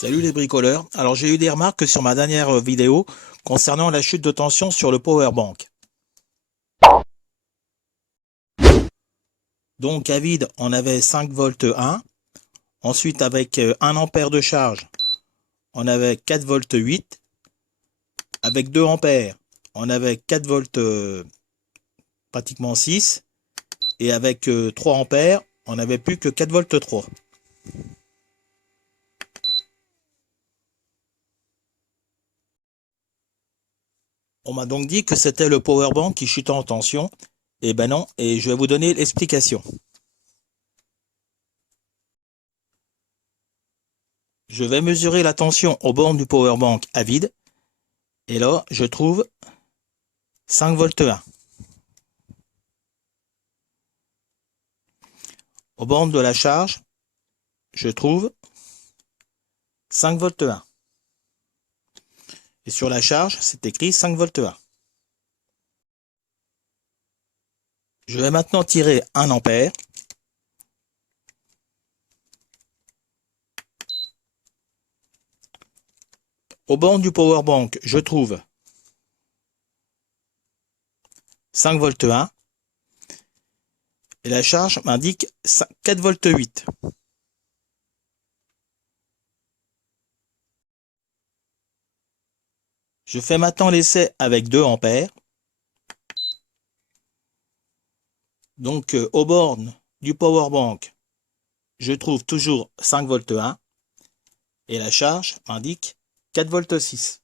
Salut les bricoleurs. Alors j'ai eu des remarques sur ma dernière vidéo concernant la chute de tension sur le powerbank. Donc à vide, on avait 5 volts 1. Ensuite avec 1 ampère de charge, on avait 4 volts 8. Avec 2 ampères, on avait 4 volts pratiquement 6. Et avec 3 ampères, on n'avait plus que 4 volts 3. On m'a donc dit que c'était le powerbank qui chutait en tension. Et ben non, et je vais vous donner l'explication. Je vais mesurer la tension aux bornes du powerbank à vide. Et là, je trouve 5 volts 1. Aux bornes de la charge, je trouve 5 volts 1. Et sur la charge, c'est écrit 5 volts 1. Je vais maintenant tirer 1 ampère. Aux bornes du powerbank, je trouve 5 volts 1. Et la charge m'indique 4 volts 8. Je fais maintenant l'essai avec 2 ampères. Donc aux bornes du powerbank, je trouve toujours 5 volts 1. Et la charge m'indique 4 volts 6.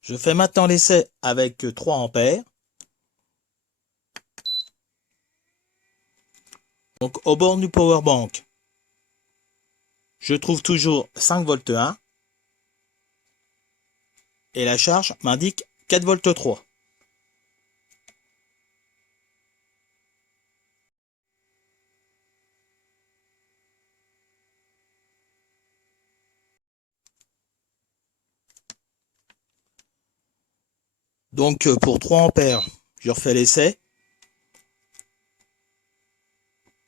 Je fais maintenant l'essai avec 3 ampères. Donc aux bornes du powerbank, je trouve toujours 5 volts 1. Et la charge m'indique 4 volts 3. Donc pour 3 ampères, je refais l'essai.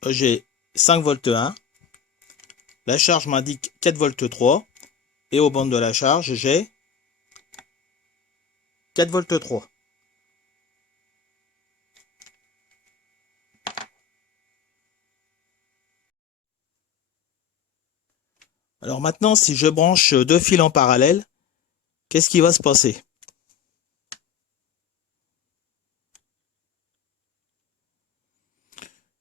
J'ai 5 volts 1. La charge m'indique 4 volts 3. Et aux bornes de la charge, j'ai 4 volts 3. Alors maintenant, si je branche 2 fils en parallèle, qu'est-ce qui va se passer?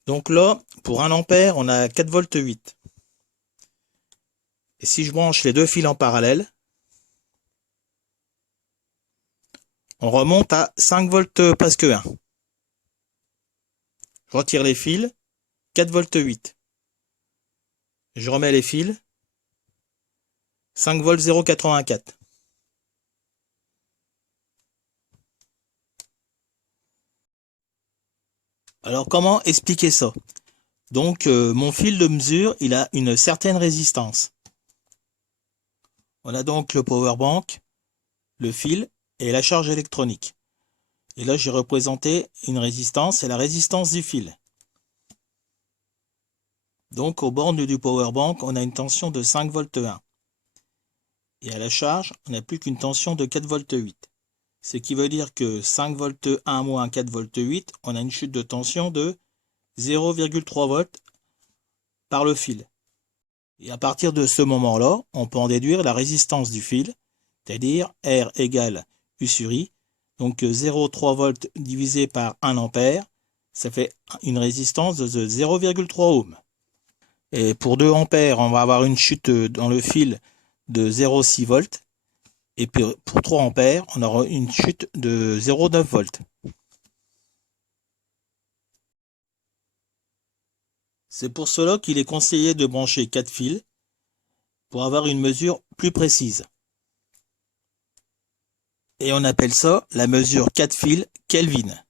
Donc là, pour 1 ampère, on a 4 volts 8. Et si je branche les 2 fils en parallèle, on remonte à 5 volts presque 1. Je retire les fils, 4 volts 8. Je remets les fils, 5 volts 0,84. Alors comment expliquer ça? Donc mon fil de mesure, il a une certaine résistance. On a donc le powerbank, le fil et la charge électronique. Et là j'ai représenté une résistance, c'est la résistance du fil. Donc aux bornes du powerbank, on a une tension de 5 volts 1. Et à la charge, on n'a plus qu'une tension de 4 volts 8. Ce qui veut dire que 5 volts 1 moins 4 volts 8, on a une chute de tension de 0,3 volts par le fil. Et à partir de ce moment-là, on peut en déduire la résistance du fil, c'est-à-dire R égale U sur I. Donc 0,3 volts divisé par 1 ampère, ça fait une résistance de 0,3 ohms. Et pour 2 ampères, on va avoir une chute dans le fil de 0,6 volts. Et puis pour 3 ampères, on aura une chute de 0,9 volts. C'est pour cela qu'il est conseillé de brancher 4 fils pour avoir une mesure plus précise. Et on appelle ça la mesure 4 fils Kelvin.